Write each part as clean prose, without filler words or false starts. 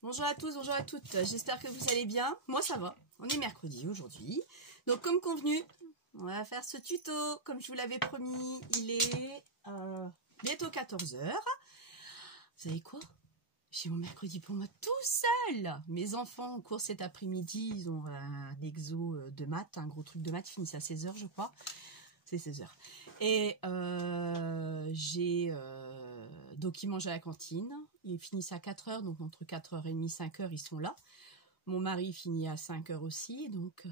Bonjour à tous, bonjour à toutes, j'espère que vous allez bien. Moi ça va, on est mercredi aujourd'hui. Donc comme convenu, on va faire ce tuto, comme je vous l'avais promis. Il est bientôt 14 h. Vous savez quoi? J'ai mon mercredi pour moi tout seul. Mes enfants en cours cet après-midi, ils ont un exo de maths, un gros truc de maths, ils finissent à 16 h je crois. C'est 16 h. Et donc ils mangent à la cantine. Ils finissent à 4 h, donc entre 4h30 5 h ils sont là. Mon mari finit à 5 h aussi, donc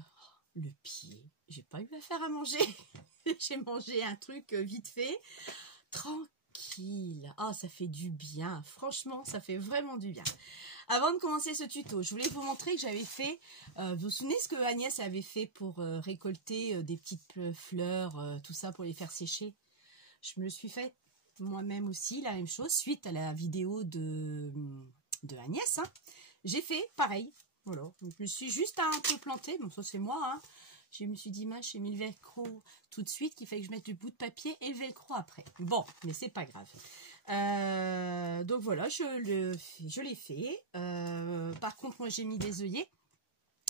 le pied. J'ai pas eu à faire à manger. J'ai mangé un truc vite fait, tranquille. Ah, ça fait du bien. Franchement, ça fait vraiment du bien. Avant de commencer ce tuto, je voulais vous montrer que j'avais fait, vous vous souvenez ce que Agnès avait fait pour récolter des petites fleurs, tout ça pour les faire sécher. Je me le suis fait moi-même aussi, la même chose, suite à la vidéo de Agnès. Hein. J'ai fait pareil, voilà. Donc, je me suis juste un peu plantée, bon ça c'est moi, hein. Je me suis dit, mince, j'ai mis le velcro tout de suite, qu'il fallait que je mette le bout de papier et le velcro après. Bon, mais c'est pas grave. Donc voilà, je l'ai fait. Par contre, moi j'ai mis des œillets.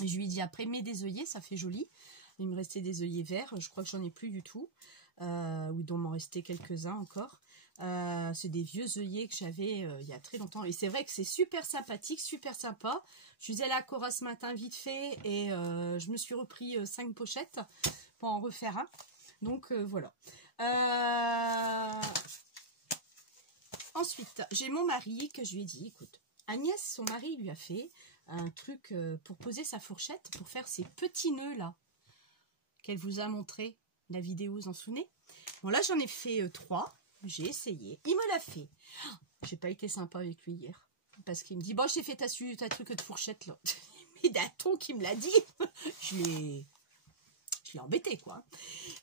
Je lui ai dit après, mets des œillets, ça fait joli. Il me restait des œillets verts, je crois que j'en ai plus du tout. Ou il doit m'en rester quelques-uns encore. C'est des vieux œillets que j'avais il y a très longtemps. Et c'est vrai que c'est super sympathique, super sympa. Je suis allée à Cora ce matin vite fait et je me suis repris 5 pochettes pour en refaire un. Donc voilà. Ensuite, j'ai mon mari que je lui ai dit, écoute, Agnès, son mari lui a fait un truc pour poser sa fourchette, pour faire ces petits nœuds là, qu'elle vous a montré, la vidéo, vous en souvenez? Bon là j'en ai fait 3, j'ai essayé, il me l'a fait. J'ai pas été sympa avec lui hier, parce qu'il me dit, bon j'ai fait ta truc de fourchette là. Mais d'un ton qui me l'a dit, je l'ai embêté quoi.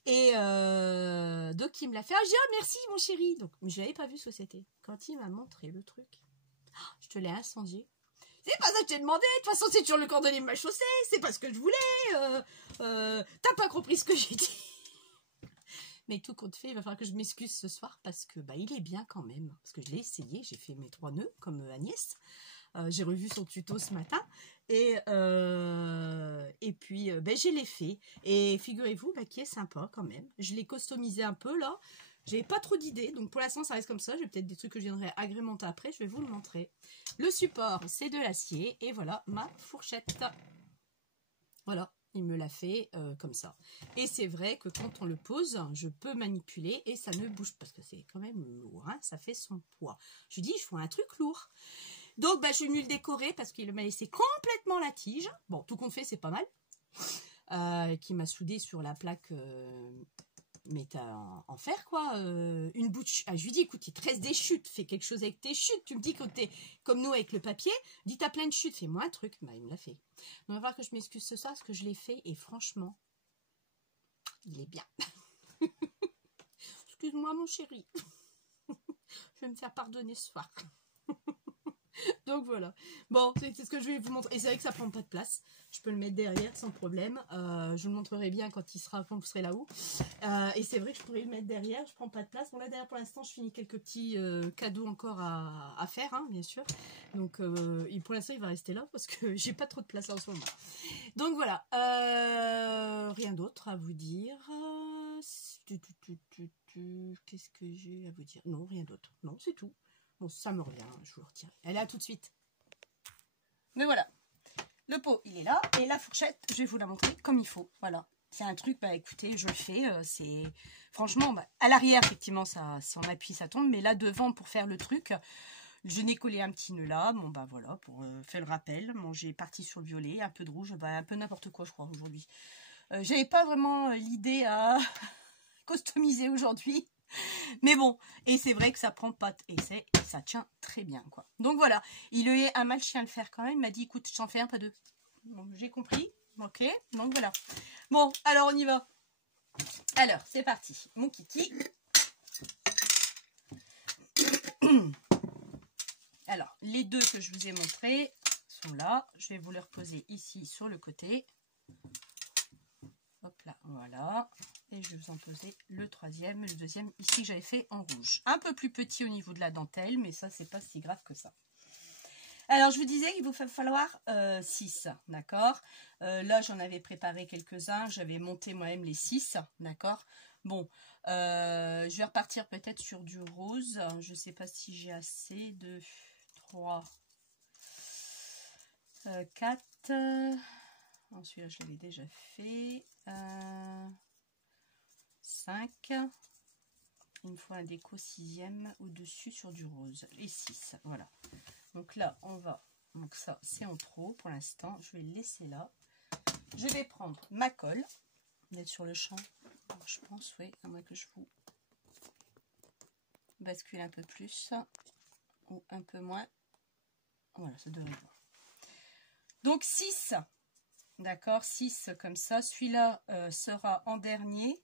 Et donc il me l'a fait. Ah, j'ai dit, ah, merci mon chéri. Donc je n'avais pas vu ce que c'était. Quand il m'a montré le truc, je te l'ai incendié. C'est pas ça que je t'ai demandé. De toute façon, c'est toujours le cordonnier de ma chaussée. C'est pas ce que je voulais. T'as pas compris ce que j'ai dit. Mais tout compte fait, il va falloir que je m'excuse ce soir parce que bah il est bien quand même. Parce que je l'ai essayé. J'ai fait mes 3 nœuds comme Agnès. J'ai revu son tuto ce matin et puis je l'ai fait et figurez-vous qui est sympa quand même. Je l'ai customisé un peu là, j'avais pas trop d'idées donc pour l'instant ça reste comme ça. J'ai peut-être des trucs que je viendrai agrémenter après, je vais vous le montrer. Le support c'est de l'acier et voilà ma fourchette. Voilà, il me l'a fait comme ça. Et c'est vrai que quand on le pose, je peux manipuler et ça ne bouge pas parce que c'est quand même lourd, hein, ça fait son poids. Je dis, je fais un truc lourd. Donc, je suis venue le décorer parce qu'il m'a laissé complètement la tige. Bon, tout compte fait, c'est pas mal. Qui m'a soudé sur la plaque en fer, quoi. Une bout de je lui dis, écoute, il te reste des chutes. Fais quelque chose avec tes chutes. Tu me dis que t'es comme nous avec le papier. Dis, t'as plein de chutes. Fais-moi un truc. Bah, il me l'a fait. Donc, on va voir que je m'excuse ce soir parce que je l'ai fait. Et franchement, il est bien. Excuse-moi, mon chéri. Je vais me faire pardonner ce soir. Donc voilà, bon c'est ce que je vais vous montrer et c'est vrai que ça prend pas de place, je peux le mettre derrière sans problème, je vous le montrerai bien quand vous serez là-haut, et c'est vrai que je pourrais le mettre derrière, je prends pas de place. Bon là derrière pour l'instant je finis quelques petits cadeaux encore à faire, hein, bien sûr, donc pour l'instant il va rester là parce que j'ai pas trop de place en ce moment. Donc voilà, rien d'autre à vous dire. Qu'est-ce que j'ai à vous dire? Non, rien d'autre, non c'est tout. Bon, ça me revient, je vous le retire. Elle est là tout de suite. Mais voilà. Le pot, il est là. Et la fourchette, je vais vous la montrer comme il faut. Voilà. C'est un truc, écoutez, je le fais. C'est franchement, à l'arrière, effectivement, ça, si on appuie, ça tombe. Mais là, devant, pour faire le truc, je n'ai collé un petit nœud là. Bon, voilà, pour faire le rappel. Bon, j'ai parti sur le violet, un peu de rouge, un peu n'importe quoi, je crois, aujourd'hui. J'avais pas vraiment l'idée à customiser aujourd'hui. Mais bon, et c'est vrai que ça prend pas et ça tient très bien quoi. Donc voilà, il est un mal chien à le faire quand même. Il m'a dit écoute, j'en fais un pas deux. Bon, j'ai compris. Ok, donc voilà. Bon, alors on y va. Alors c'est parti, mon kiki. Alors les deux que je vous ai montrés sont là. Je vais vous les reposer ici sur le côté. Hop là, voilà. Et je vais vous en poser le troisième et le deuxième ici que j'avais fait en rouge. Un peu plus petit au niveau de la dentelle, mais ça c'est pas si grave que ça. Alors, je vous disais qu'il vous va falloir 6, d'accord. Là, j'en avais préparé quelques-uns. J'avais monté moi-même les 6, d'accord. Bon, je vais repartir peut-être sur du rose. Je ne sais pas si j'ai assez de 3, 4. Ensuite, je l'avais déjà fait. 5. Il me faut un déco 6e au-dessus sur du rose. Et 6, voilà. Donc là, on va... Donc ça, c'est en trop pour l'instant. Je vais le laisser là. Je vais prendre ma colle. Vous êtes sur le champ, je pense, oui. À moins que je vous bascule un peu plus. Ou un peu moins. Voilà, ça devrait être bon. Donc 6. D'accord, 6 comme ça. Celui-là sera en dernier.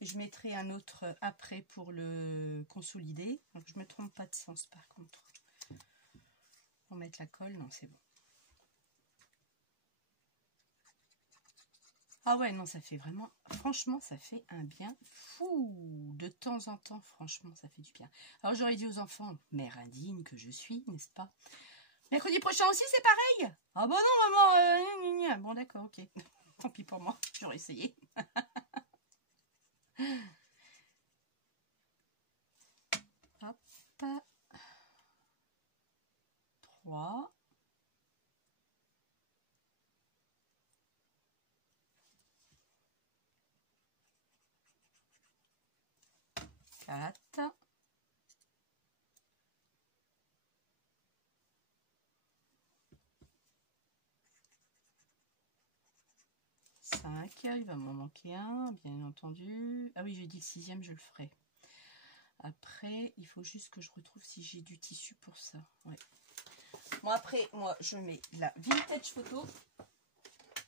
Et je mettrai un autre après pour le consolider. Donc je ne me trompe pas de sens par contre. Pour mettre la colle, non, c'est bon. Ah ouais, non, ça fait vraiment... Franchement, ça fait un bien fou. De temps en temps, franchement, ça fait du bien. Alors j'aurais dit aux enfants, mère indigne que je suis, n'est-ce pas? Mercredi prochain aussi, c'est pareil? Ah bon non, maman, bon d'accord, ok. Tant pis pour moi, j'aurais essayé. Hop. 3. 4. 5. Il va m'en manquer un, bien entendu. Ah oui, j'ai dit le 6e, je le ferai. Après, il faut juste que je retrouve si j'ai du tissu pour ça. Ouais. Bon, après, moi, je mets la vintage photo.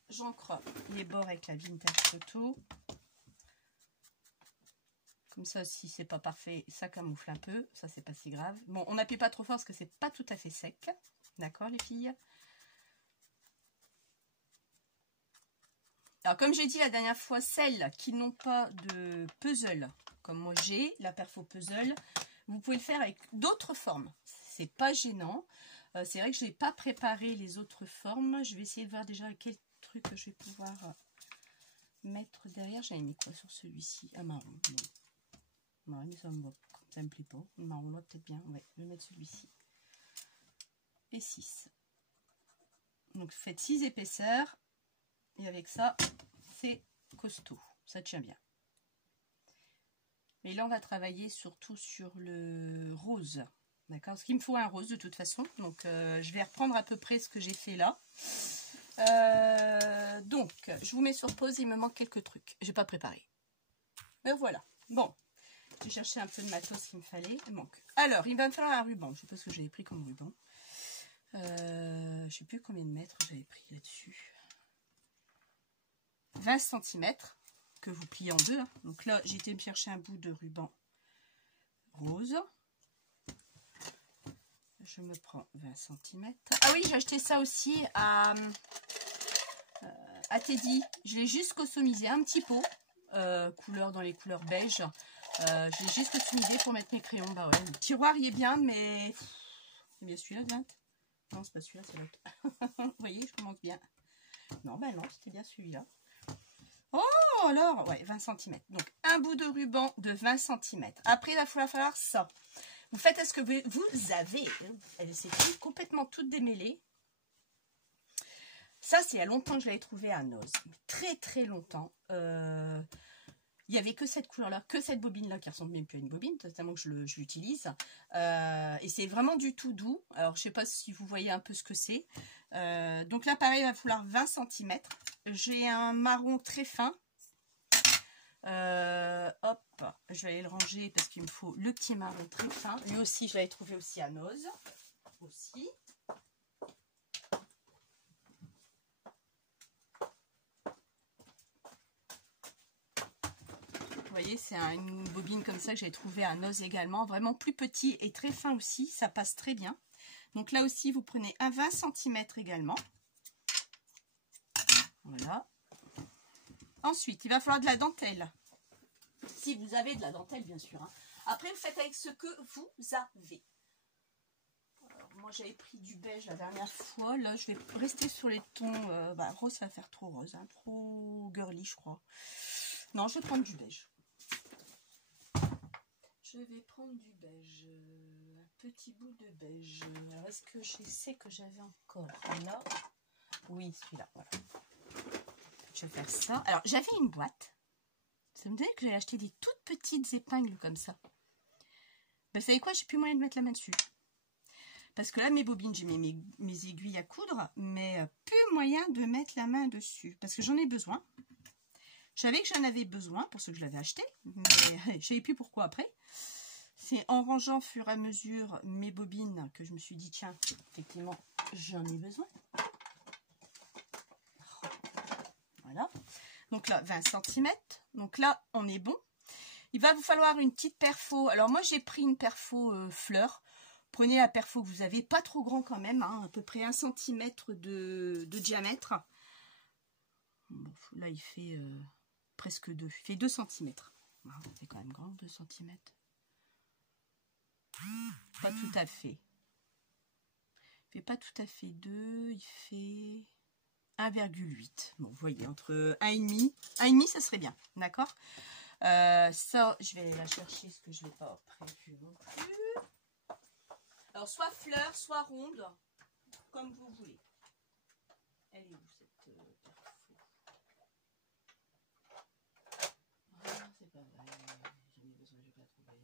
J'encre les bords avec la vintage photo. Comme ça, si c'est pas parfait, ça camoufle un peu. Ça, c'est pas si grave. Bon, on n'appuie pas trop fort parce que c'est pas tout à fait sec. D'accord, les filles? Alors, comme j'ai dit la dernière fois, celles qui n'ont pas de puzzle, comme moi j'ai, la perfo puzzle, vous pouvez le faire avec d'autres formes. C'est pas gênant. C'est vrai que je n'ai pas préparé les autres formes. Je vais essayer de voir déjà quel truc je vais pouvoir mettre derrière. J'avais mis quoi sur celui-ci? Un marron. Non. Ouais, mais ça me plaît pas. Le marron là, peut-être bien. Ouais, je vais mettre celui-ci. Et 6. Donc, faites 6 épaisseurs. Et avec ça, c'est costaud. Ça tient bien. Mais là, on va travailler surtout sur le rose. D'accord? Parce qu'il me faut un rose de toute façon. Donc, je vais reprendre à peu près ce que j'ai fait là. Donc, je vous mets sur pause. Il me manque quelques trucs. Je n'ai pas préparé. Mais voilà. Bon. J'ai cherché un peu de matos qu'il me fallait. Il manque. Alors, il va me falloir un ruban. Je ne sais pas ce que j'avais pris comme ruban. Je ne sais plus combien de mètres j'avais pris là-dessus. 20 cm. Que vous pliez en deux. Donc là, j'ai été me chercher un bout de ruban rose. Je me prends 20 cm. Ah oui, j'ai acheté ça aussi à Teddy. Je l'ai juste customisé, un petit pot. Couleur dans les couleurs beige. Je l'ai juste customisé pour mettre mes crayons. Bah ouais, le tiroir il est bien, mais... C'est bien celui-là, 20? Non, c'est pas celui-là, c'est l'autre. Vous voyez, je commence bien. Non, bah non, c'était bien celui-là. Oh, alors, ouais, 20 cm. Donc, un bout de ruban de 20 cm. Après, il va falloir ça. Vous faites ce que vous avez. C'est complètement tout démêlé. Ça, c'est il y a longtemps que je l'avais trouvé à Noz. Très, très longtemps. Il n'y avait que cette couleur-là, que cette bobine-là qui ressemble même plus à une bobine, tellement que je l'utilise. Et c'est vraiment du tout doux. Alors, je ne sais pas si vous voyez un peu ce que c'est. Donc là, pareil, il va falloir 20 cm. J'ai un marron très fin. Hop, je vais aller le ranger parce qu'il me faut le petit marron très fin. Lui aussi, je l'avais trouvé aussi à Noz. Aussi. Vous voyez, c'est une bobine comme ça que j'ai trouvé à Noz également. Vraiment plus petit et très fin aussi. Ça passe très bien. Donc là aussi, vous prenez un 20 cm également. Voilà. Ensuite, il va falloir de la dentelle. Si vous avez de la dentelle, bien sûr. Hein. Après, vous faites avec ce que vous avez. Alors, moi j'avais pris du beige la dernière fois. Là, je vais rester sur les tons... rose, ça va faire trop rose, hein, trop girly, je crois. Non, je vais prendre du beige. Je vais prendre du beige. Un petit bout de beige. Alors, est-ce que je sais que j'avais encore là? Oui, celui-là, voilà. Je vais faire ça. Alors, j'avais une boîte. Ça me donnait que j'avais acheté des toutes petites épingles comme ça. Ben, vous savez quoi? J'ai plus moyen de mettre la main dessus. Parce que là, mes bobines, j'ai mis mes aiguilles à coudre, mais plus moyen de mettre la main dessus. Parce que j'en ai besoin. Je savais que j'en avais besoin pour ce que je l'avais acheté, mais je ne savais plus pourquoi après. C'est en rangeant au fur et à mesure mes bobines que je me suis dit, tiens, effectivement, j'en ai besoin. Voilà. Donc là, 20 cm. Donc là, on est bon. Il va vous falloir une petite perfo. Alors moi, j'ai pris une perfo fleur. Prenez la perfo que vous avez, pas trop grand quand même, hein, à peu près 1 cm de diamètre. Bon, là, il fait presque 2. Il fait 2 cm. C'est quand même grand, 2 cm. Pas tout à fait. Il fait pas tout à fait 2, il fait 1,8. Bon, vous voyez, entre 1,5. 1,5, ça serait bien, d'accord. Ça, je vais aller la chercher, parce que je ne l'ai pas prévu non plus. Alors, soit fleur, soit ronde, comme vous voulez. Elle est où, cette perfo? Ah, c'est pas vrai. J'en ai besoin, je vais pas trouver.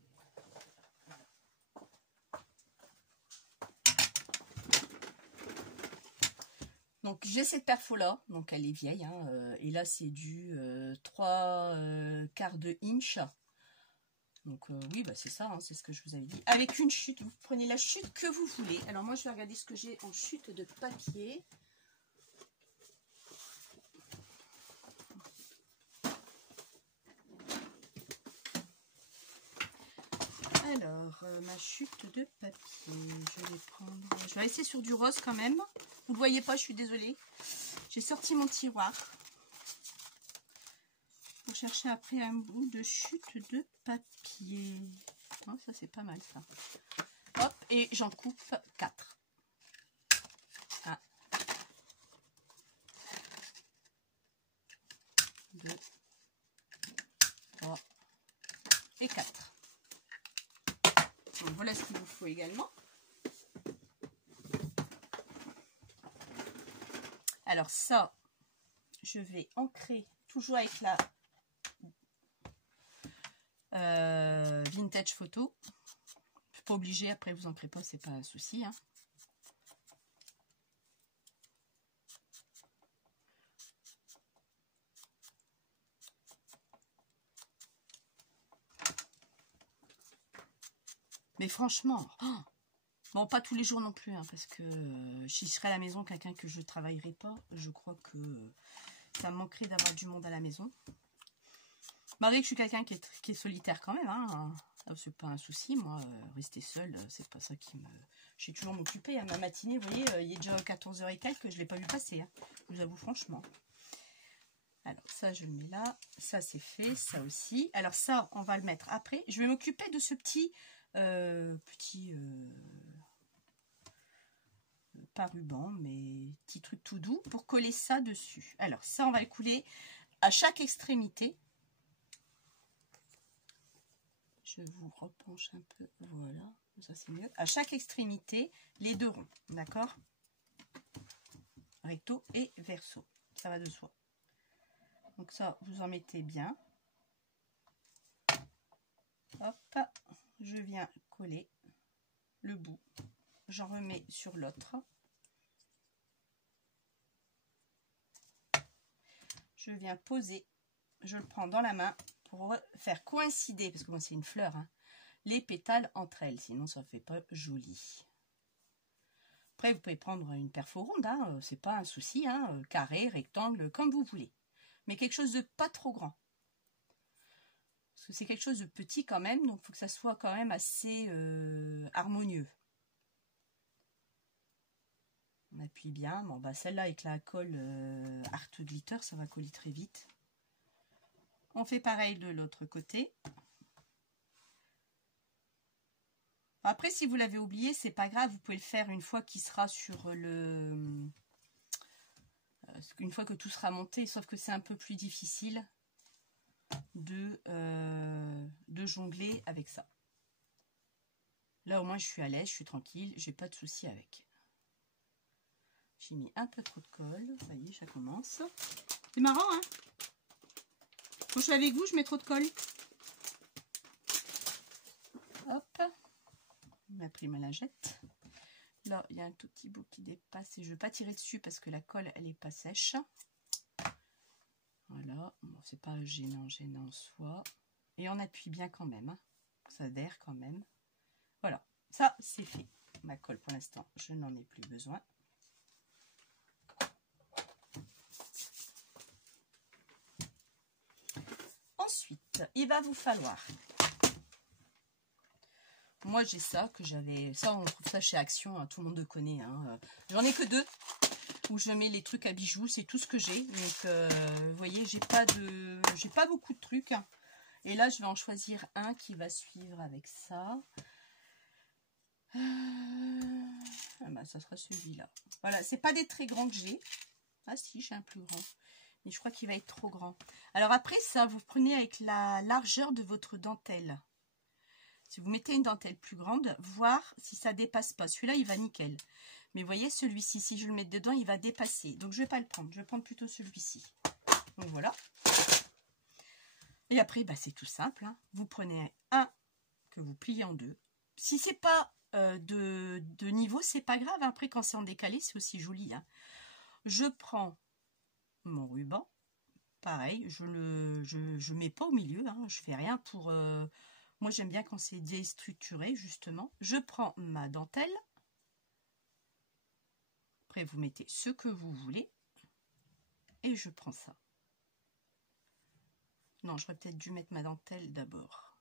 Donc j'ai cette perfo là, donc elle est vieille, hein, et là c'est du 3 quarts de inch. Donc oui, bah c'est ça, hein, c'est ce que je vous avais dit. Avec une chute, vous prenez la chute que vous voulez. Alors moi je vais regarder ce que j'ai en chute de papier. Alors, ma chute de papier, je vais prendre... Je vais rester sur du rose quand même. Vous ne le voyez pas, je suis désolée. J'ai sorti mon tiroir pour chercher après un bout de chute de papier. Oh, ça, c'est pas mal, ça. Hop, et j'en coupe 4. 1, 2, 3 et 4. Donc, voilà ce qu'il vous faut également. Alors ça, je vais ancrer toujours avec la vintage photo. Je suis pas obligée, après vous ancrez pas, c'est pas un souci, hein. Mais franchement, oh, bon, pas tous les jours non plus, hein, parce que si je serais à la maison, quelqu'un que je ne travaillerais pas, je crois que ça me manquerait d'avoir du monde à la maison. Malgré que je suis quelqu'un qui est solitaire quand même, hein, c'est pas un souci, moi, rester seule, c'est pas ça qui me... Je sais toujours m'occuper, hein, ma matinée, vous voyez, il est déjà 14h et quelques, je ne l'ai pas vu passer, hein, je vous avoue franchement. Alors ça, je le mets là, ça c'est fait, ça aussi. Alors ça, on va le mettre après. Je vais m'occuper de ce petit... pas ruban, mais petit truc tout doux pour coller ça dessus. Alors ça, on va le couler à chaque extrémité. Je vous repenche un peu, voilà, ça c'est mieux. À chaque extrémité, les 2 ronds, d'accord? Recto et verso, ça va de soi. Donc ça, vous en mettez bien. Hop, je viens coller le bout. J'en remets sur l'autre. Je viens poser, je le prends dans la main pour faire coïncider, parce que moi c'est une fleur, hein, les pétales entre elles, sinon ça ne fait pas joli. Après vous pouvez prendre une perfo ronde, hein, c'est pas un souci, hein, carré, rectangle, comme vous voulez. Mais quelque chose de pas trop grand. Parce que c'est quelque chose de petit quand même, donc il faut que ça soit quand même assez harmonieux. On appuie bien. Bon, bah celle-là avec la colle Art Glitter, ça va coller très vite. On fait pareil de l'autre côté. Après, si vous l'avez oublié, c'est pas grave. Vous pouvez le faire une fois qu'il sera sur le... Une fois que tout sera monté. Sauf que c'est un peu plus difficile de jongler avec ça. Là, au moins, je suis à l'aise, je suis tranquille. J'ai pas de souci avec. J'ai mis un peu trop de colle. Ça y est, ça commence. C'est marrant, hein? Quand je suis avec vous, je mets trop de colle. Hop. On a pris ma lingette. Là, il y a un tout petit bout qui dépasse et je ne vais pas tirer dessus parce que la colle, elle n'est pas sèche. Voilà. Bon, c'est pas gênant en soi. Et on appuie bien quand même. Hein. Ça adhère quand même. Voilà. Ça, c'est fait. Ma colle, pour l'instant, je n'en ai plus besoin. Ensuite, il va vous falloir... Moi, j'ai ça, que j'avais... Ça, on trouve ça chez Action, hein, tout le monde le connaît. Hein. J'en ai que 2, où je mets les trucs à bijoux, c'est tout ce que j'ai. Donc, vous voyez, j'ai pas beaucoup de trucs. Hein. Et là, je vais en choisir un qui va suivre avec ça. Ah bah, ça sera celui-là. Voilà, c'est pas des très grands que j'ai. Ah si, j'ai un plus grand. Mais je crois qu'il va être trop grand. Alors après, ça, vous prenez avec la largeur de votre dentelle. Si vous mettez une dentelle plus grande, voir si ça dépasse pas. Celui-là, il va nickel. Mais vous voyez, celui-ci, si je le mets dedans, il va dépasser. Donc, je ne vais pas le prendre. Je vais prendre plutôt celui-ci. Donc, voilà. Et après, bah, c'est tout simple. Hein. Vous prenez un que vous pliez en 2. Si c'est pas de niveau, c'est pas grave. Après, quand c'est en décalé, c'est aussi joli. Hein. Je prends mon ruban. Pareil, je mets pas au milieu. Hein. Je fais rien pour... Moi, j'aime bien quand c'est déstructuré, justement. Je prends ma dentelle. Après, vous mettez ce que vous voulez. Et je prends ça. Non, j'aurais peut-être dû mettre ma dentelle d'abord.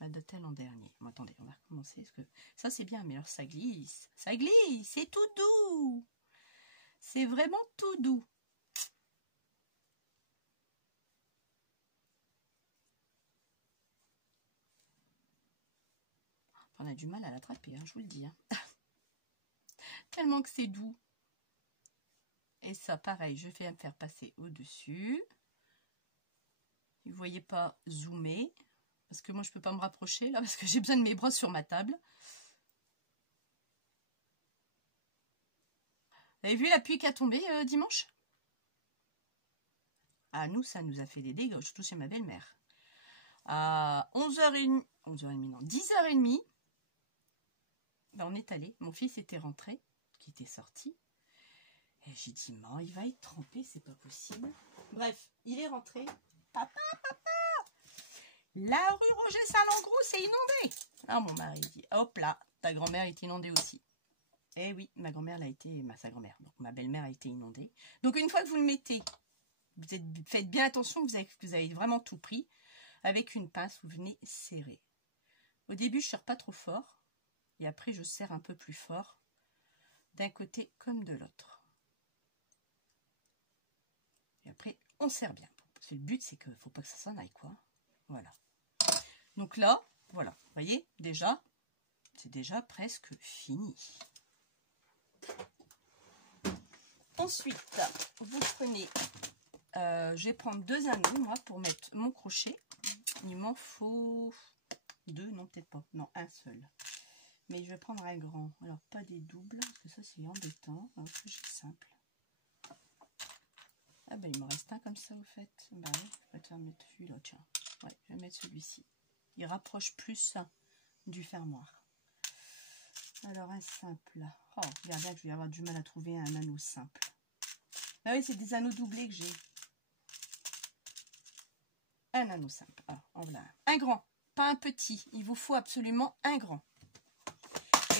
Ma dentelle en dernier. Bon, attendez, on va recommencer. Parce que ça, c'est bien, mais alors ça glisse. Ça glisse, c'est tout doux. C'est vraiment tout doux. On a du mal à l'attraper, hein, je vous le dis. Hein. Tellement que c'est doux. Et ça, pareil, je vais me faire passer au-dessus. Vous ne voyez pas zoomer. Parce que moi, je ne peux pas me rapprocher, là, parce que j'ai besoin de mes bras sur ma table. Vous avez vu la pluie qui a tombé dimanche? Ah, nous, ça nous a fait des dégâts, surtout chez ma belle-mère. À 11h30, 11h30, non, 10h30, ben, on est allé. Mon fils était rentré, qui était sorti. Et j'ai dit, non, il va être trempé, c'est pas possible. Bref, il est rentré. Papa, la rue Roger Salengro, c'est inondé. Ah, mon mari dit, hop là, ta grand-mère est inondée aussi. Eh oui, ma grand-mère l'a été, sa grand-mère, donc ma belle-mère a été inondée. Donc une fois que vous le mettez, faites bien attention, vous avez vraiment tout pris. Avec une pince, vous venez serrer. Au début, je ne serre pas trop fort. Et après, je serre un peu plus fort. D'un côté comme de l'autre. Et après, on serre bien. Parce que le but, c'est qu'il ne faut pas que ça s'en aille, quoi. Voilà. Donc là, voilà. Vous voyez, déjà, c'est déjà presque fini. Ensuite, vous prenez... je vais prendre 2 anneaux, moi, pour mettre mon crochet. Il m'en faut 2, non, peut-être pas. Non, un seul. Mais je vais prendre un grand. Alors, pas des doubles, parce que ça, c'est embêtant. Alors, c'est simple. Ah ben, il me reste un comme ça, au fait. Bah oui, je vais te mettre celui-là, tiens. Ouais, je vais mettre celui-ci. Il rapproche plus du fermoir. Alors, un simple. Oh, regardez, je vais avoir du mal à trouver un anneau simple. Ah oui, c'est des anneaux doublés que j'ai. Un anneau simple. Alors, en voilà un grand, pas un petit. Il vous faut absolument un grand.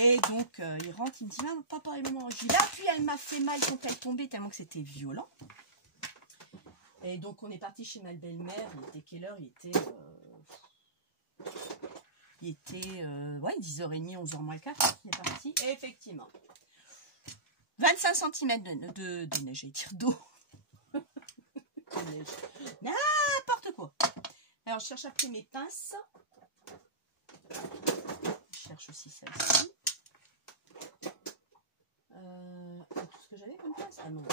Et donc, il rentre, il me dit, ah, papa et maman, je dis, la pluie, elle m'a fait mal quand elle tombait, tellement que c'était violent. Et donc, on est parti chez ma belle-mère. Il était quelle heure? Il était ouais, 10h30, 11h moins le quart. Il est parti. Et effectivement, 25 cm de neige, j'allais dire d'eau. N'importe quoi. Alors, je cherche après mes pinces. cherche aussi celle-ci. Tout ce que j'avais comme place. Ah non.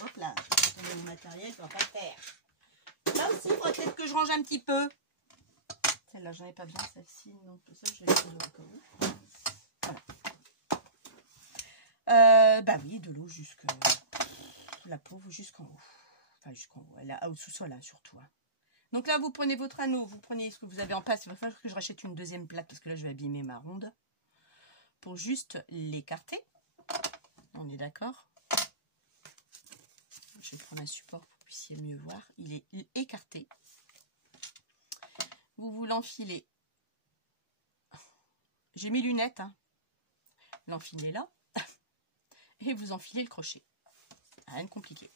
Hop là. Mon matériel, ça va pas le faire. Là aussi, il faudrait peut-être que je range un petit peu. Celle-là, j'en ai pas bien. Celle-ci, non. Tout ça, je vais poser au cas où. Voilà. Bah oui, de l'eau jusque... La pauvre jusqu'en haut. Enfin, jusqu'en haut. Elle a au sous-sol, hein, surtout. Hein. Donc là, vous prenez votre anneau. Vous prenez ce que vous avez en place. Il va falloir que je rachète une deuxième plaque parce que là, je vais abîmer ma ronde. Pour juste l'écarter. On est d'accord? Je vais prendre un support pour que vous puissiez mieux voir. Il est écarté. Vous l'enfilez. J'ai mes lunettes. Hein. L'enfilez là. Et vous enfilez le crochet. Rien de compliqué.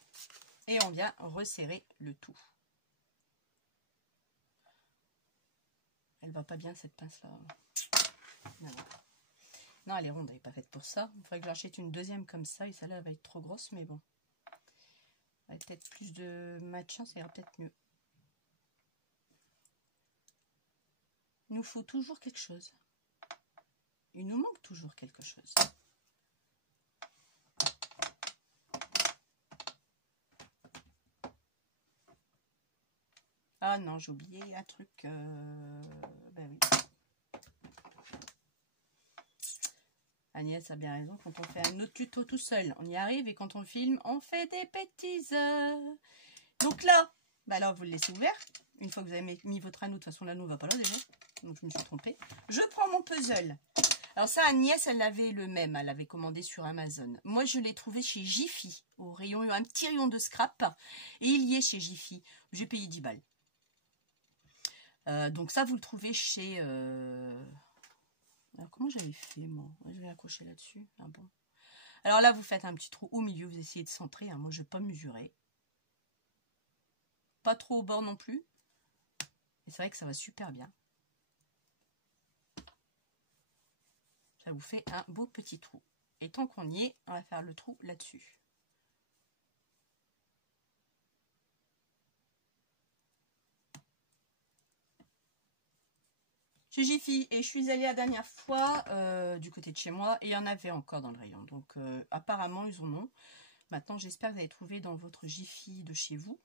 Et on vient resserrer le tout. Elle va pas bien cette pince là. Non, elle est ronde, elle n'est pas faite pour ça. Il faudrait que j'achète une deuxième comme ça. Et celle-là, elle va être trop grosse, mais bon. Avec peut-être plus de matching, ça ira peut-être mieux. Il nous faut toujours quelque chose. Il nous manque toujours quelque chose. Ah non, j'ai oublié un truc. Ben oui. Agnès a bien raison, quand on fait un autre tuto tout seul, on y arrive et quand on filme, on fait des bêtises. Donc là, bah alors vous le laissez ouvert. Une fois que vous avez mis votre anneau, de toute façon l'anneau ne va pas là déjà. Donc je me suis trompée. Je prends mon puzzle. Alors ça, Agnès, elle avait le même. Elle l'avait commandé sur Amazon. Moi, je l'ai trouvé chez Jiffy. Au rayon, un petit rayon de scrap. Et il y est chez Jiffy. J'ai payé 10 balles. Donc ça, vous le trouvez chez... Alors, comment j'avais fait, moi? Je vais accrocher là-dessus. Ah bon. Alors là, vous faites un petit trou au milieu. Vous essayez de centrer. Hein. Moi, je ne vais pas mesurer. Pas trop au bord non plus. Et c'est vrai que ça va super bien. Ça vous fait un beau petit trou. Et tant qu'on y est, on va faire le trou là-dessus. Chez Jiffy, et je suis allée la dernière fois du côté de chez moi et il y en avait encore dans le rayon. Donc apparemment ils en ont. Maintenant j'espère que vous allez trouver dans votre Jiffy de chez vous.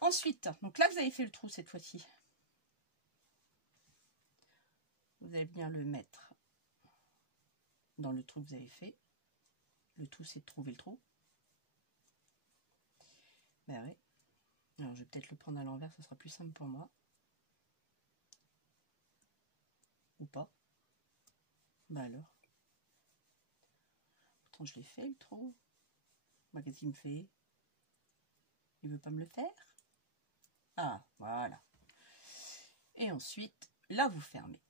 Ensuite, donc là vous avez fait le trou cette fois-ci. Vous allez bien le mettre dans le trou que vous avez fait. Le tout c'est de trouver le trou. Ben ouais. Alors je vais peut-être le prendre à l'envers, ça sera plus simple pour moi. Ou pas. Bah alors. Pourtant je l'ai fait le trou. Bah qu'est-ce qu'il me fait? Il veut pas me le faire? Ah, voilà. Et ensuite, là vous fermez.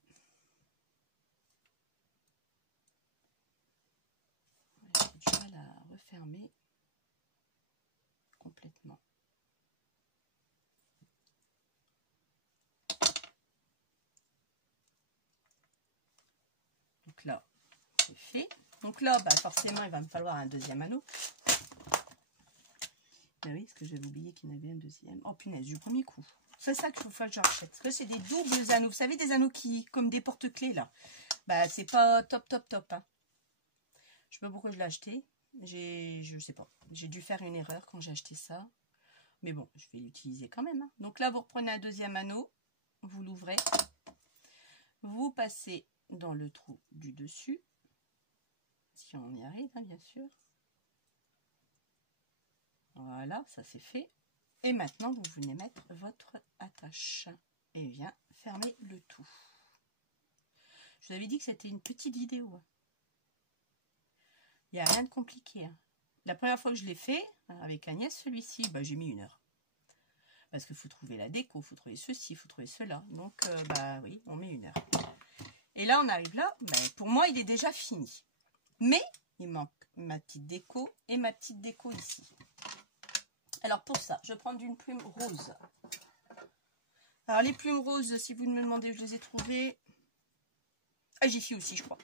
J'ai du mal à refermer complètement. Donc là, c'est fait. Donc là, bah forcément, il va me falloir un deuxième anneau. Ben oui, parce que j'avais oublié qu'il y en avait un deuxième. Oh punaise, du premier coup. C'est ça qu'il faut que je rachète. Parce que c'est des doubles anneaux. Vous savez, des anneaux qui, comme des porte-clés là. Bah, c'est pas top. Hein. Je sais pas pourquoi je l'ai acheté. Je sais pas. J'ai dû faire une erreur quand j'ai acheté ça. Mais bon, je vais l'utiliser quand même. Hein. Donc là, vous reprenez un deuxième anneau. Vous l'ouvrez. Vous passez dans le trou du dessus. Si on y arrive, hein, bien sûr. Voilà, ça c'est fait. Et maintenant, vous venez mettre votre attache. Et vient fermer le tout. Je vous avais dit que c'était une petite vidéo. Il n'y a rien de compliqué. Hein. La première fois que je l'ai fait, avec Agnès, celui-ci, bah, j'ai mis 1 heure. Parce qu'il faut trouver la déco, il faut trouver ceci, il faut trouver cela. Donc, bah oui, on met 1 heure. Et là, on arrive là. Bah, pour moi, il est déjà fini. Mais, il manque ma petite déco et ma petite déco ici. Alors, pour ça, je vais prendre une plume rose. Alors, les plumes roses, si vous me demandez où je les ai trouvées, à Jiffy aussi, je crois.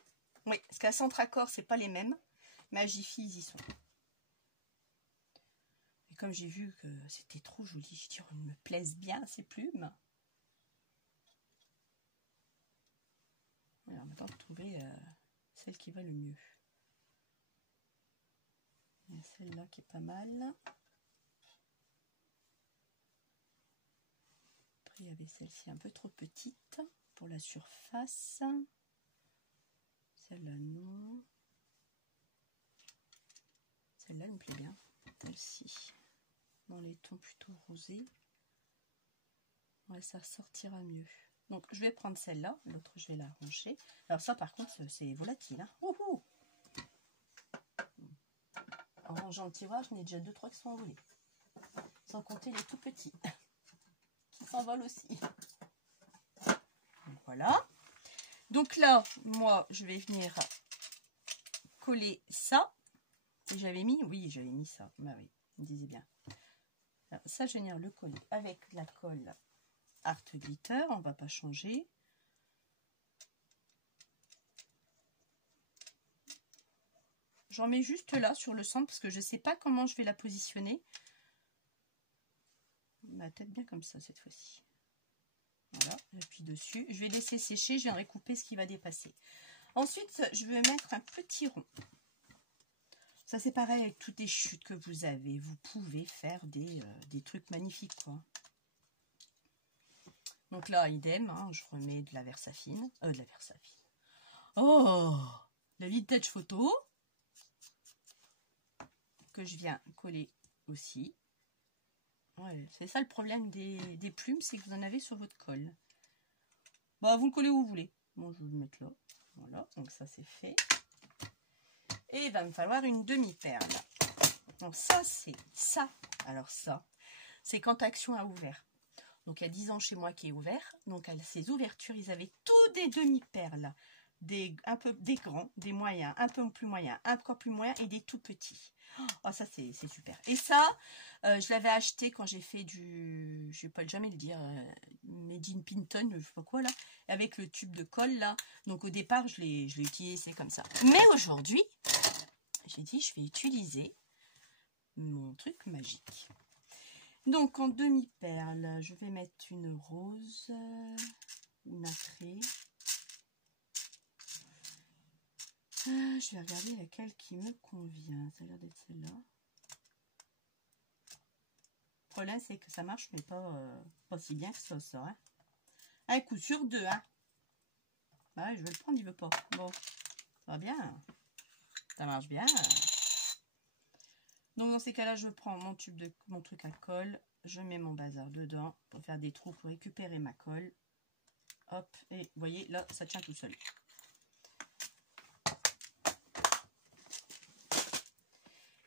Oui, parce qu'à Centracor, c'est pas les mêmes. Mais à Jiffy, ils y sont. Et comme j'ai vu que c'était trop joli, je dis, elles me plaisent bien, ces plumes. Alors maintenant, trouver celle qui va le mieux. Il y a celle-là qui est pas mal. Après, il y avait celle-ci un peu trop petite pour la surface. Celle-là, non. Celle-là me plaît bien. Celle-ci, dans les tons plutôt rosés. Ouais, ça sortira mieux. Donc, je vais prendre celle-là. L'autre, je vais la ranger. Alors ça, par contre, c'est volatile. Hein. Ouhou! En rangeant le tiroir, j'en ai déjà 2-3 qui sont envolés. Sans compter les tout petits. Qui s'envolent aussi. Donc, voilà. Donc là, moi, je vais venir coller ça. J'avais mis, oui, j'avais mis ça. Bah oui, je me disais bien. Alors, ça, je vais venir le coller avec la colle Art Glitter. On ne va pas changer. J'en mets juste là sur le centre parce que je ne sais pas comment je vais la positionner. Ma tête bien comme ça cette fois-ci. Voilà, j'appuie dessus. Je vais laisser sécher, je viendrai couper ce qui va dépasser. Ensuite, je vais mettre un petit rond. Ça, c'est pareil avec toutes les chutes que vous avez. Vous pouvez faire des trucs magnifiques, quoi. Donc là, idem, hein, je remets de la Versafine. De la Versafine. Oh, la vintage photo. Que je viens coller aussi. Ouais, c'est ça le problème des plumes, c'est que vous en avez sur votre colle. Bah, vous le collez où vous voulez. Bon, je vais le mettre là. Voilà, donc ça c'est fait. Et il va me falloir une demi-perle. Donc ça, c'est ça. Alors ça, c'est quand Action a ouvert. Donc il y a 10 ans chez moi qui est ouvert. Donc à ces ouvertures, ils avaient tous des demi-perles. Des grands, des moyens, un peu plus moyens, encore plus moyens et des tout petits. Oh, ça c'est super. Et ça, je l'avais acheté quand j'ai fait du, je vais pas jamais le dire, Made in Pinton, je sais pas quoi là, avec le tube de colle là. Donc au départ, je l'ai utilisé comme ça. Mais aujourd'hui, j'ai dit je vais utiliser mon truc magique. Donc en demi-perle, je vais mettre une rose, une nacrée. Je vais regarder laquelle qui me convient. Ça a l'air d'être celle-là. Le problème, c'est que ça marche, mais pas si bien que ça sort. Hein. Un coup sur deux. Hein. Ah, je vais le prendre, il veut pas. Bon, ça va bien. Ça marche bien. Donc, dans ces cas-là, je prends mon truc à colle. Je mets mon bazar dedans pour faire des trous pour récupérer ma colle. Hop, et vous voyez, là, ça tient tout seul.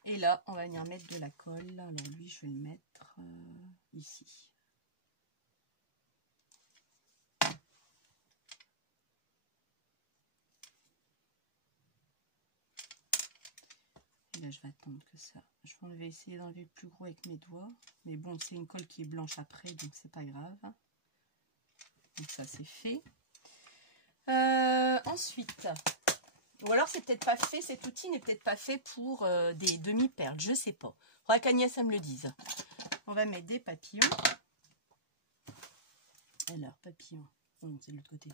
Et là, on va venir mettre de la colle. Alors lui, je vais le mettre ici. Et là, je vais attendre que ça. Je vais essayer d'enlever le plus gros avec mes doigts. Mais bon, c'est une colle qui est blanche après, donc c'est pas grave. Donc ça, c'est fait. Ensuite... Ou alors c'est peut-être pas fait, cet outil n'est peut-être pas fait pour des demi-perles, je sais pas. Faudra qu'Agnès me le dise. On va mettre des papillons. Alors, papillons. Oh non, c'est de l'autre côté.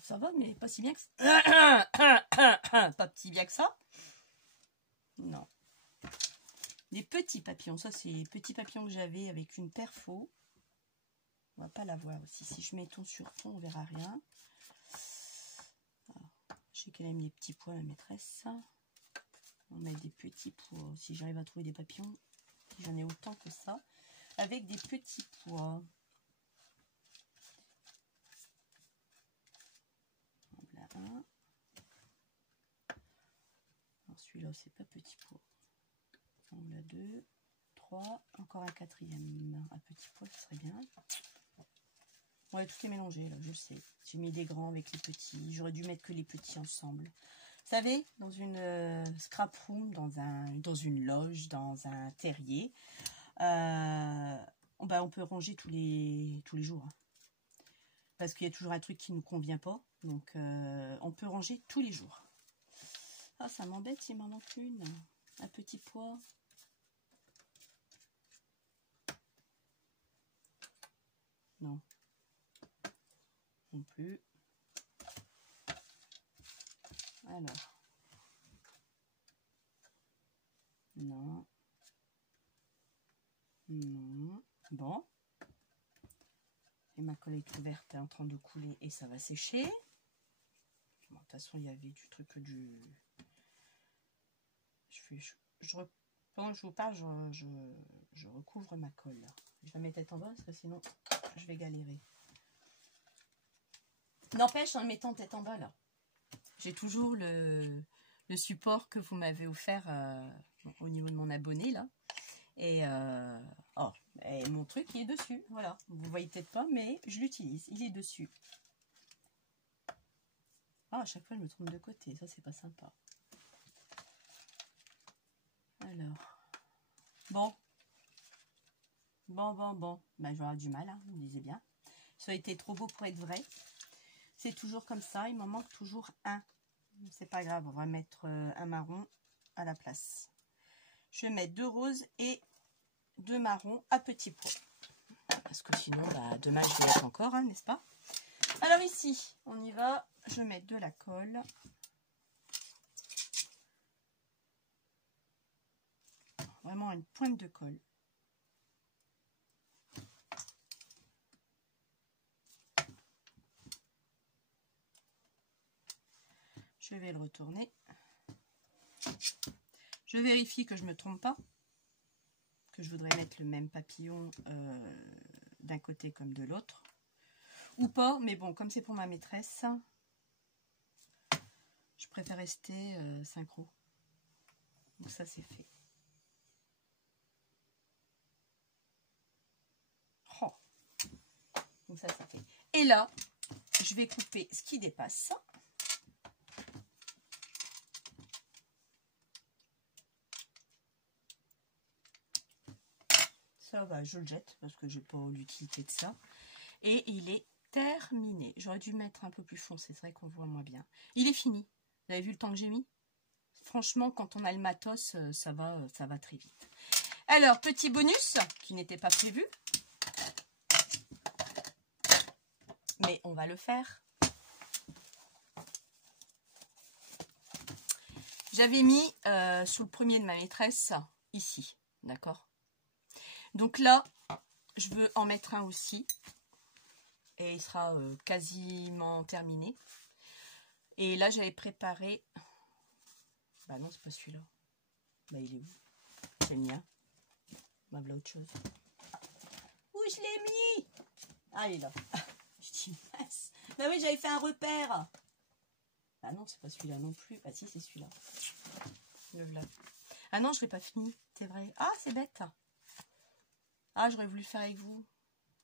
Ça va, mais pas si bien que ça. Pas si bien que ça. Non. Des petits papillons. Ça, c'est les petits papillons que j'avais avec une perfo. On va pas la voir aussi. Si je mets ton sur fond, on verra rien. Je sais qu'elle aime les petits pois, la maîtresse. On met des petits pois. Si j'arrive à trouver des papillons, j'en ai autant que ça. Avec des petits pois. Voilà un. Celui-là, c'est pas petit pois. On a 2, 3, encore un quatrième. Un petit pois, ce serait bien. Ouais, tout est mélangé, là, je sais. J'ai mis des grands avec les petits. J'aurais dû mettre que les petits ensemble. Vous savez, dans une scrap room, dans une loge, dans un terrier, on peut ranger tous les jours. Hein. Parce qu'il y a toujours un truc qui ne nous convient pas. Donc, on peut ranger tous les jours. Ah, ça m'embête, il m'en manque une. Un petit pois. Non. non plus. Alors. Non. Non. Bon. Et ma colle est ouverte, est en train de couler et ça va sécher. Bon, de toute façon, il y avait du truc du... Pendant que je vous parle, je recouvre ma colle. Je la mets tête en bas parce que sinon, je vais galérer. N'empêche, en mettant tête en bas, là, j'ai toujours le support que vous m'avez offert au niveau de mon abonné, là. Et, et mon truc, il est dessus. Voilà. Vous voyez peut-être pas, mais je l'utilise. Il est dessus. Ah, à chaque fois, je me trompe de côté. Ça, c'est pas sympa. Alors. Bon. Bon. Ben, j'aurai du mal, hein, vous me disiez bien. Ça a été trop beau pour être vrai. C'est toujours comme ça. Il m'en manque toujours un. C'est pas grave. On va mettre un marron à la place. Je vais mettre 2 roses et 2 marrons à petits pois. Parce que sinon, bah, demain, je vais être encore, hein, n'est-ce pas? Alors ici, on y va. Je vais mettre de la colle. Vraiment une pointe de colle. Je vais le retourner. Je vérifie que je ne me trompe pas. Que je voudrais mettre le même papillon d'un côté comme de l'autre. Ou pas, mais bon, comme c'est pour ma maîtresse, je préfère rester synchro. Donc ça, c'est fait. Oh. Donc ça, c'est fait. Et là, je vais couper ce qui dépasse. Ça va, je le jette parce que j'ai pas l'utilité de ça. Et il est terminé. J'aurais dû mettre un peu plus foncé, c'est vrai qu'on voit moins bien. Il est fini. Vous avez vu le temps que j'ai mis? Franchement, quand on a le matos, ça va très vite. Alors, petit bonus qui n'était pas prévu. Mais on va le faire. J'avais mis sous le premier de ma maîtresse, ici. D'accord? Donc là, je veux en mettre un aussi. Et il sera quasiment terminé. Et là, j'avais préparé... Bah non, c'est pas celui-là. Bah il est où? C'est le mien. Bah voilà autre chose. Où je l'ai mis? Ah, il est là. Je dis mince. Bah oui, j'avais fait un repère. Ah non, c'est pas celui-là non plus. Ah si, c'est celui-là. Le voilà. Ah non, je l'ai pas fini. C'est vrai. Ah, c'est bête. Ah, j'aurais voulu le faire avec vous.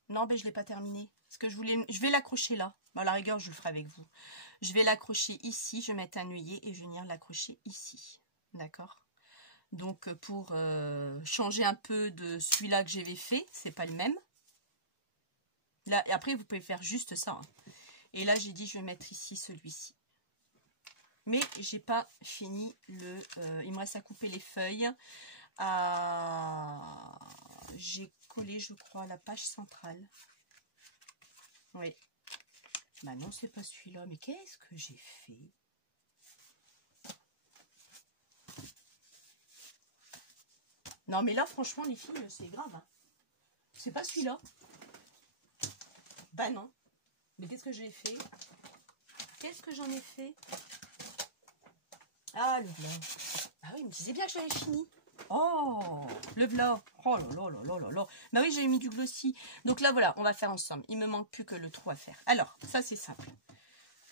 Non, mais je l'ai pas terminé. Parce que je vais l'accrocher là. Bon, à la rigueur, je le ferai avec vous. Je vais l'accrocher ici. Je vais mettre un œillet et je vais venir l'accrocher ici. D'accord? Donc, pour changer un peu de celui-là que j'avais fait, c'est pas le même. Là, et après, vous pouvez faire juste ça. Hein. Et là, j'ai dit, je vais mettre ici celui-ci. Mais j'ai pas fini le... il me reste à couper les feuilles. J'ai collé, je crois, la page centrale. Oui. Bah non, c'est pas celui-là. Mais qu'est-ce que j'ai fait? Non, mais là, franchement, les filles, c'est grave. Hein. C'est pas celui-là. Bah non. Mais qu'est-ce que j'ai fait? Qu'est-ce que j'en ai fait? Ah, le blanc. Ah oui, il me disait bien que j'avais fini. Oh, le blanc. Oh là là là là là là. Bah oui, j'avais mis du glossy. Donc là, voilà, on va faire ensemble. Il me manque plus que le trou à faire. Alors, ça, c'est simple.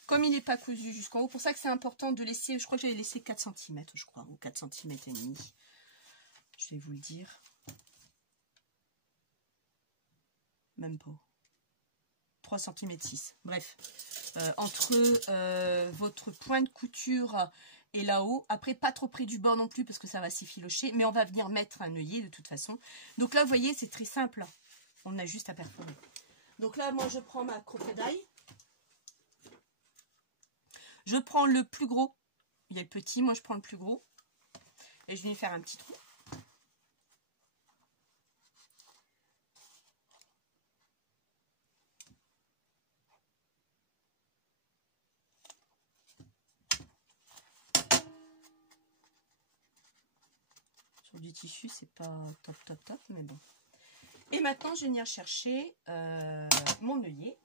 Comme il n'est pas cousu jusqu'en haut, pour ça que c'est important de laisser, je crois que j'avais laissé 4 cm, je crois, ou 4 cm et demi. Je vais vous le dire. Même pas. 3 cm 6. Bref. Entre votre point de couture et là-haut. Après, pas trop près du bord non plus parce que ça va s'effilocher. Mais on va venir mettre un œillet de toute façon. Donc là, vous voyez, c'est très simple. On a juste à perforer. Donc là, moi, je prends ma crocodile. Je prends le plus gros. Il y a le petit, moi, je prends le plus gros. Et je vais faire un petit trou. du tissu, c'est pas top, mais bon. Et maintenant, je vais venir chercher mon œillet.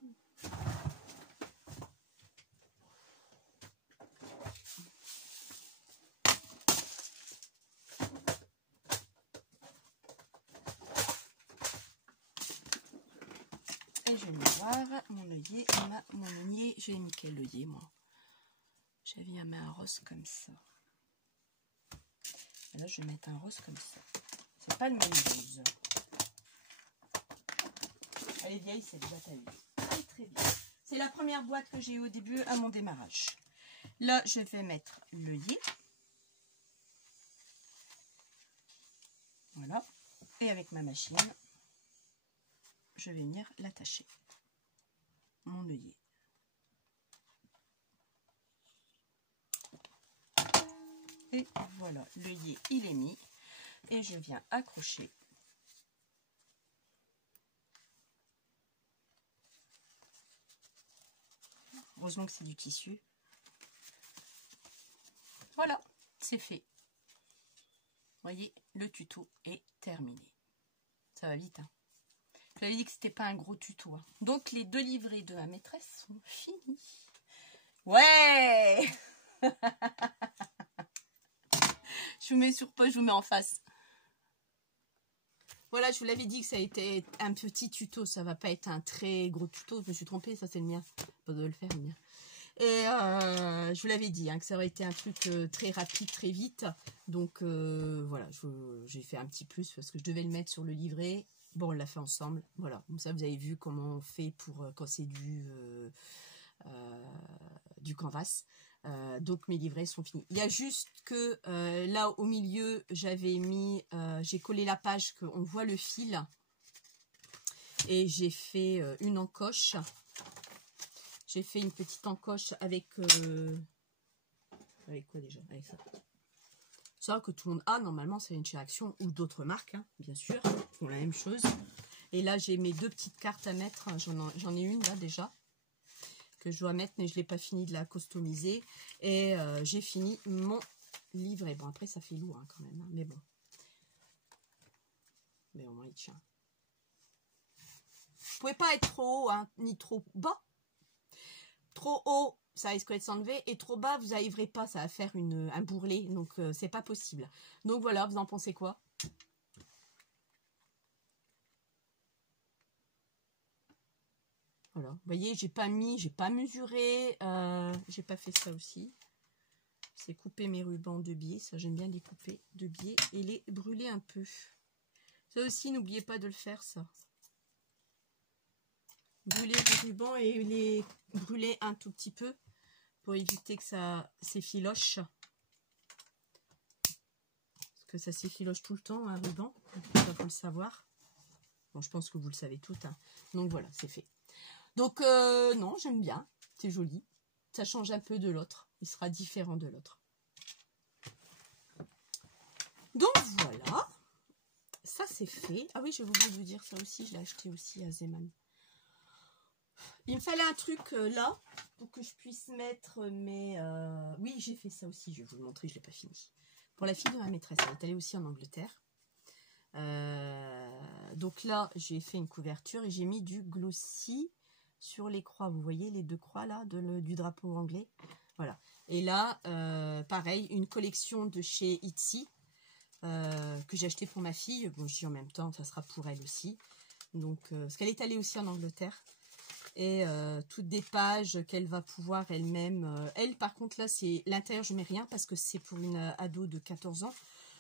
Et je vais voir mon œillet. Mon œillet, j'ai mis quel œillet, moi? J'avais mis un rose comme ça. Et là, je vais mettre un rose comme ça. C'est pas le même rose. Elle est vieille, cette boîte à huile. Très très bien. C'est la première boîte que j'ai eu au début à mon démarrage. Là, je vais mettre l'œillet. Voilà. Et avec ma machine, je vais venir l'attacher. Mon œillet. Et voilà, l'œillet, il est mis. Et je viens accrocher. Heureusement que c'est du tissu. Voilà, c'est fait. Vous voyez, le tuto est terminé. Ça va vite, hein. Je vous avais dit que c'était pas un gros tuto, hein. Donc, les 2 livrets de ma maîtresse sont finis. Ouais. Je vous mets sur pause, je vous mets en face. Voilà, je vous l'avais dit que ça a été un petit tuto. Ça va pas être un très gros tuto. Je me suis trompée, ça c'est le mien. Pas de le faire, le mien. Et je vous l'avais dit, hein, que ça aurait été un truc très rapide, très vite. Donc voilà, j'ai fait un petit plus parce que je devais le mettre sur le livret. Bon, on l'a fait ensemble. Voilà, comme ça vous avez vu comment on fait pour quand c'est du canvas. Donc mes livrets sont finis. Il y a juste que là au milieu j'avais mis, j'ai collé la page qu'on voit le fil et j'ai fait une encoche. J'ai fait une petite encoche avec quoi déjà? Avec ça. Ça que tout le monde a normalement, c'est une chez Action ou d'autres marques, hein, bien sûr, qui font la même chose. Et là j'ai mes 2 petites cartes à mettre. J'en ai une là déjà que je dois mettre, mais je l'ai pas fini de la customiser. Et j'ai fini mon livret. Bon, après, ça fait lourd hein, quand même, hein, mais bon. Mais au moins, il tient. Vous pouvez pas être trop haut, hein, ni trop bas. Trop haut, ça risque de s'enlever. Et trop bas, vous n'arriverez pas. Ça va faire un bourrelet. Donc, c'est pas possible. Donc, voilà, vous en pensez quoi? Voilà, vous voyez, j'ai pas mesuré, j'ai pas fait ça aussi. C'est couper mes rubans de biais, ça j'aime bien les couper de biais et les brûler un peu. Ça aussi, n'oubliez pas de le faire, ça. Brûler les rubans et les brûler un tout petit peu pour éviter que ça s'effiloche. Parce que ça s'effiloche tout le temps, un ruban, ça faut le savoir. Bon, je pense que vous le savez tout, hein. Donc voilà, c'est fait. Donc, non, j'aime bien. C'est joli. Ça change un peu de l'autre. Il sera différent de l'autre. Donc, voilà. Ça, c'est fait. Ah oui, j'ai oublié de vous dire ça aussi. Je l'ai acheté aussi à Zeman. Il me fallait un truc là pour que je puisse mettre mes... Oui, j'ai fait ça aussi. Je vais vous le montrer. Je ne l'ai pas fini. Pour la fille de ma maîtresse. Elle est allée aussi en Angleterre. Donc là, j'ai fait une couverture et j'ai mis du glossy sur les croix, vous voyez les 2 croix là du drapeau anglais, voilà. Et là pareil, une collection de chez Etsy que j'ai acheté pour ma fille. Bon, je dis en même temps, ça sera pour elle aussi, donc parce qu'elle est allée aussi en Angleterre. Et toutes des pages qu'elle va pouvoir elle-même, elle par contre là c'est l'intérieur, je mets rien parce que c'est pour une ado de 14 ans,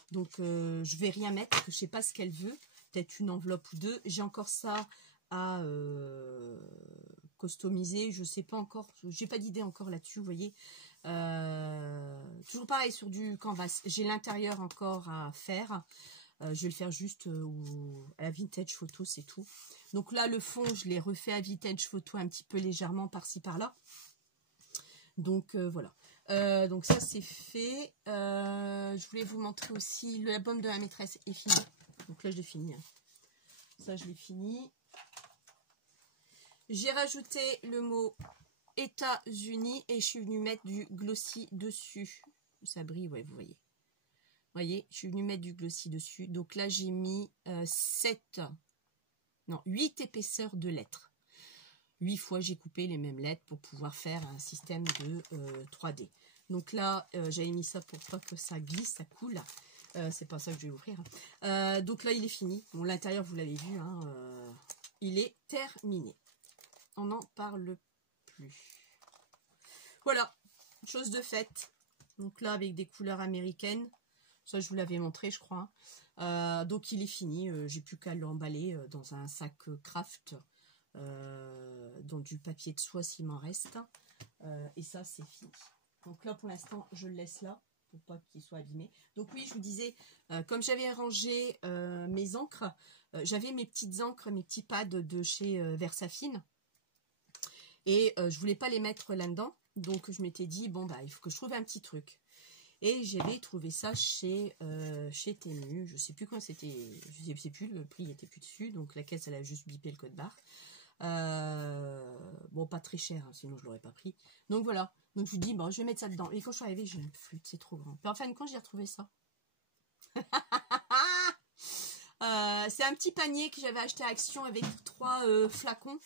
donc je vais rien mettre parce que je sais pas ce qu'elle veut, peut-être une enveloppe ou 2. J'ai encore ça à customiser, je sais pas encore, j'ai pas d'idée encore là-dessus, vous voyez. Toujours pareil sur du canvas, j'ai l'intérieur encore à faire. Je vais le faire juste à la vintage photo, c'est tout. Donc là, le fond, je l'ai refait à vintage photo un petit peu légèrement par-ci par-là. Donc voilà. Donc ça, c'est fait. Je voulais vous montrer aussi l'album de la maîtresse est fini. Donc là, je l'ai fini. Hein. Ça, je l'ai fini. J'ai rajouté le mot États-Unis et je suis venue mettre du glossy dessus. Ça brille, ouais, vous voyez. voyez, je suis venue mettre du glossy dessus. Donc là, j'ai mis 8 épaisseurs de lettres. 8 fois, j'ai coupé les mêmes lettres pour pouvoir faire un système de 3D. Donc là, j'avais mis ça pour pas que ça glisse, ça coule. C'est pas ça que je vais ouvrir. Donc là, il est fini. Bon, l'intérieur, vous l'avez vu. Hein, il est terminé. On n'en parle plus. Voilà, chose de faite. Donc là, avec des couleurs américaines. Ça, je vous l'avais montré, je crois. Donc, il est fini. J'ai plus qu'à l'emballer dans un sac craft. Dans du papier de soie s'il m'en reste. Et ça, c'est fini. Donc là, pour l'instant, je le laisse là. Pour pas qu'il soit abîmé. Donc oui, je vous disais, comme j'avais arrangé mes encres, j'avais mes petites encres, mes petits pads de chez Versafine. Et je voulais pas les mettre là-dedans. Donc je m'étais dit, bon bah il faut que je trouve un petit truc. Et j'avais trouvé ça chez Temu. Je sais plus quand c'était, je sais plus, le prix était plus dessus. Donc la caisse, elle a juste bipé le code barre. Bon, pas très cher, hein, sinon je l'aurais pas pris. Donc voilà. Donc je vous dis, bon, je vais mettre ça dedans. Et quand je suis arrivée, j'ai une flûte, c'est trop grand. Puis enfin, quand j'ai retrouvé ça. C'est un petit panier que j'avais acheté à Action avec 3 flacons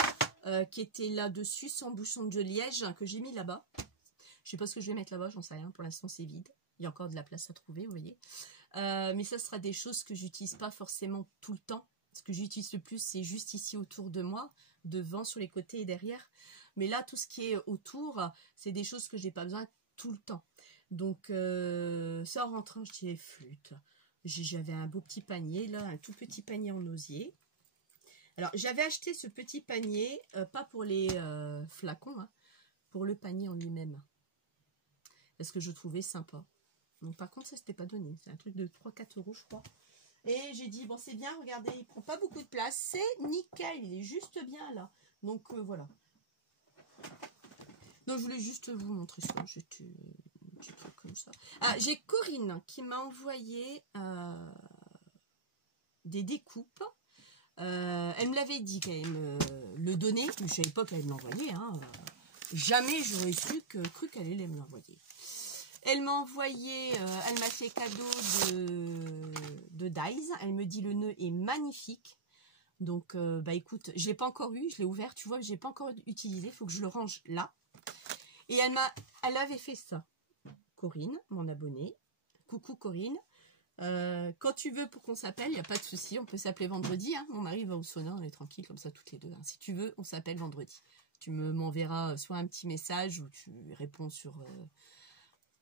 qui étaient là-dessus, sans bouchon de liège, que j'ai mis là-bas. Je sais pas ce que je vais mettre là-bas, j'en sais rien. Pour l'instant, c'est vide. Il y a encore de la place à trouver, vous voyez. Mais ça sera des choses que j'utilise pas forcément tout le temps. Ce que j'utilise le plus, c'est juste ici autour de moi, devant, sur les côtés et derrière. Mais là, tout ce qui est autour, c'est des choses que j'ai pas besoin tout le temps. Donc, ça en rentrant, je dis flûte. J'avais un beau petit panier, là, un tout petit panier en osier. Alors, j'avais acheté ce petit panier, pas pour les flacons, hein, pour le panier en lui-même. Parce que je trouvais sympa. Donc, par contre, ça, c'était pas donné. C'est un truc de 3-4 euros, je crois. Et j'ai dit, bon, c'est bien, regardez, il prend pas beaucoup de place. C'est nickel, il est juste bien là. Donc, voilà. Donc, je voulais juste vous montrer ça. J'étais un petit truc comme ça. Ah, j'ai Corinne qui m'a envoyé des découpes. Elle me l'avait dit qu'elle me le donnait. Je ne savais pas qu'elle me l'envoyait. Hein. Jamais j'aurais cru qu'elle allait me l'envoyer. Elle m'a envoyé, elle m'a fait cadeau de dies. Elle me dit le nœud est magnifique. Donc, bah écoute, je l'ai pas encore eu, je l'ai ouvert, tu vois, je l'ai pas encore utilisé, il faut que je le range là. Et elle avait fait ça. Corinne, mon abonnée. Coucou Corinne. Quand tu veux pour qu'on s'appelle, il n'y a pas de souci, on peut s'appeler vendredi. Hein. Mon mari va au sauna, on est tranquille comme ça toutes les deux. Hein. Si tu veux, on s'appelle vendredi. Tu m'enverras soit un petit message ou tu réponds sur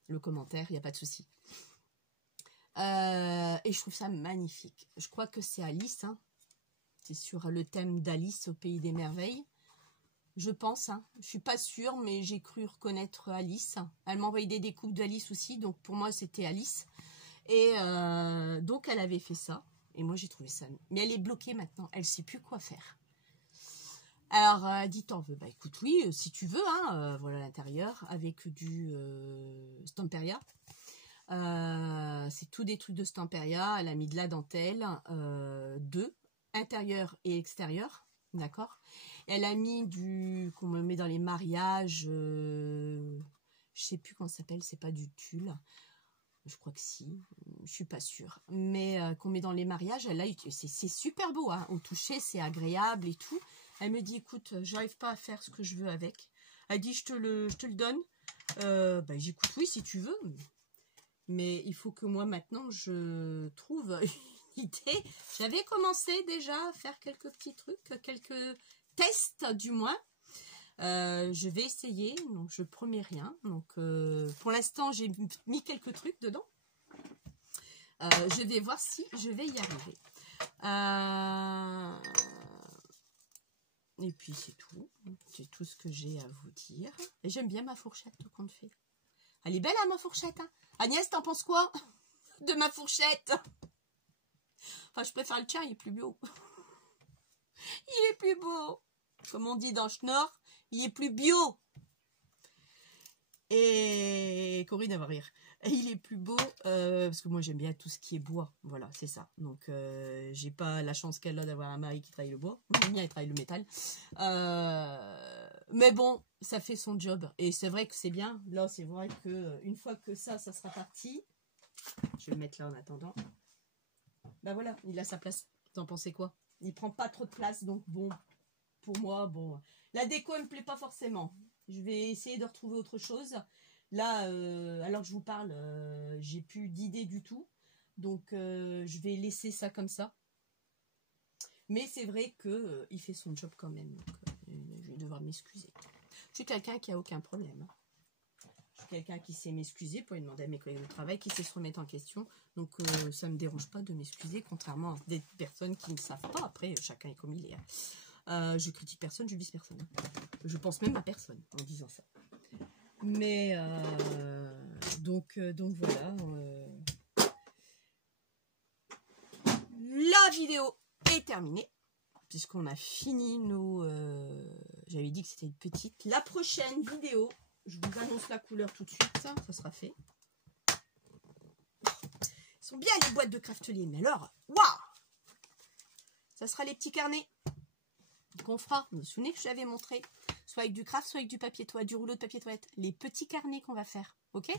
le commentaire, il n'y a pas de souci. Et je trouve ça magnifique. Je crois que c'est Alice, hein. C'est sur le thème d'Alice au Pays des Merveilles. Je pense, hein. Je suis pas sûre, mais j'ai cru reconnaître Alice. Elle m'a envoyé des découpes d'Alice aussi, donc pour moi c'était Alice. Et donc elle avait fait ça. Et moi j'ai trouvé ça. Mais elle est bloquée maintenant, elle sait plus quoi faire. Alors elle dit t'en veux. Bah écoute, oui, si tu veux, hein, voilà l'intérieur avec du Stamperia. C'est tout des trucs de Stamperia. Elle a mis de la dentelle, 2. Intérieur et extérieur, d'accord. Elle a mis qu'on me met dans les mariages, je sais plus comment ça s'appelle, c'est pas du tulle, je crois que si, je suis pas sûre, mais qu'on met dans les mariages, elle a c'est super beau, hein. Au toucher, c'est agréable et tout. Elle me dit, écoute, j'arrive pas à faire ce que je veux avec. Elle dit, je te le donne. Bah j'écoute, oui, si tu veux, mais il faut que moi maintenant je trouve idée. J'avais commencé déjà à faire quelques petits trucs, quelques tests du moins. Je vais essayer, donc je promets rien. Donc pour l'instant j'ai mis quelques trucs dedans. Je vais voir si je vais y arriver. Et puis c'est tout. C'est tout ce que j'ai à vous dire. Et j'aime bien ma fourchette qu'on fait. Elle est belle hein, ma fourchette. Hein. Agnès, t'en penses quoi de ma fourchette? Enfin, je préfère le tien, il est plus beau. Il est plus beau. Comme on dit dans Schnorr, il est plus bio. Et Corinne va rire. Et il est plus beau parce que moi j'aime bien tout ce qui est bois. Voilà, c'est ça. Donc j'ai pas la chance qu'elle a d'avoir un mari qui travaille le bois. Le mien, il travaille le métal. Mais bon, ça fait son job. Et c'est vrai que c'est bien. Là, c'est vrai que une fois que ça sera parti, Je vais le mettre là en attendant. Ben voilà, il a sa place. Vous en pensez quoi? Il prend pas trop de place, donc bon, pour moi, bon. La déco ne me plaît pas forcément. Je vais essayer de retrouver autre chose. Là, alors que je vous parle, j'ai plus d'idée du tout. Donc, je vais laisser ça comme ça. Mais c'est vrai que il fait son job quand même. Donc, je vais devoir m'excuser. Je suis quelqu'un qui a aucun problème. Je suis quelqu'un qui sait m'excuser pour lui demander à mes collègues de travail, qui sait se remettre en question. Donc, ça ne me dérange pas de m'excuser, contrairement à des personnes qui ne savent pas. Après, chacun est comme il est. Je critique personne, je vise personne. Je pense même à personne en disant ça. Mais, donc voilà. La vidéo est terminée. Puisqu'on a fini nos... J'avais dit que c'était une petite. La prochaine vidéo, je vous annonce la couleur tout de suite. Ça sera fait. Ils sont bien les boîtes de Craftelier. Mais alors, waouh! Ça sera les petits carnets qu'on fera. Vous vous souvenez que je l'avais montré? Soit avec du craft, soit avec du papier toilette, du rouleau de papier toilette. Les petits carnets qu'on va faire. Ok?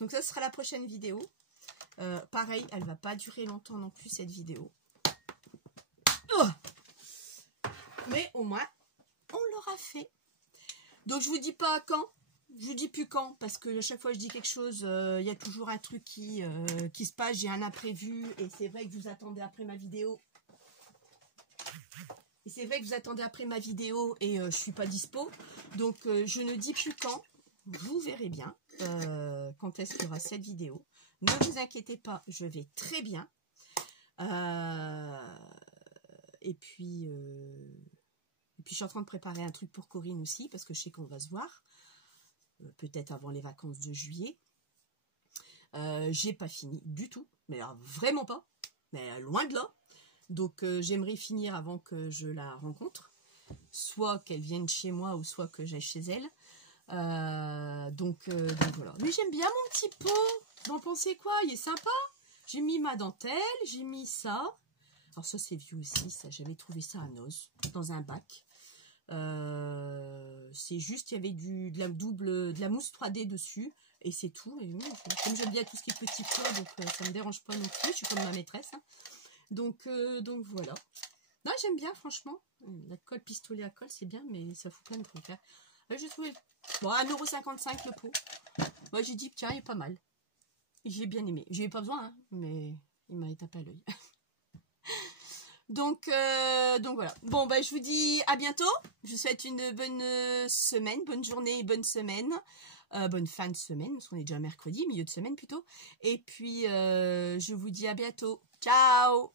Donc ça sera la prochaine vidéo. Pareil, elle va pas durer longtemps non plus cette vidéo. Oh, mais au moins, on l'aura fait. Donc je vous dis pas quand. Je vous dis plus quand. Parce que à chaque fois que je dis quelque chose, il y a toujours un truc qui se passe. J'ai un imprévu. Et c'est vrai que vous attendez après ma vidéo. Et je suis pas dispo. Donc je ne dis plus quand. Vous verrez bien quand est-ce qu'il y aura cette vidéo. Ne vous inquiétez pas, je vais très bien. Et puis je suis en train de préparer un truc pour Corinne aussi, parce que je sais qu'on va se voir. Peut-être avant les vacances de juillet. J'ai pas fini du tout, mais alors, vraiment pas. Mais loin de là. Donc j'aimerais finir avant que je la rencontre. Soit qu'elle vienne chez moi, ou soit que j'aille chez elle. Donc voilà. Mais j'aime bien mon petit pot. Vous en pensez quoi? Il est sympa. J'ai mis ma dentelle, j'ai mis ça. Alors ça c'est vieux aussi, ça. J'avais trouvé ça à Noz, dans un bac. C'est juste, il y avait de la mousse 3D dessus. Et c'est tout. Et comme j'aime bien tout ce qui est petit pot, donc ça me dérange pas non plus. Je suis comme ma maîtresse. Hein. Donc voilà. Non, j'aime bien franchement. La colle pistolet à colle, c'est bien, mais ça fout quand même trop faire. J'ai trouvé bon, 1,55 € le pot. Moi j'ai dit, tiens, il est pas mal. J'ai bien aimé. J'y ai pas besoin, hein, mais il m'a tapé à l'œil. donc voilà. Bon, bah, je vous dis à bientôt. Je vous souhaite une bonne semaine, bonne journée, bonne semaine. Bonne fin de semaine, parce qu'on est déjà mercredi, milieu de semaine plutôt. Et puis, je vous dis à bientôt. Ciao!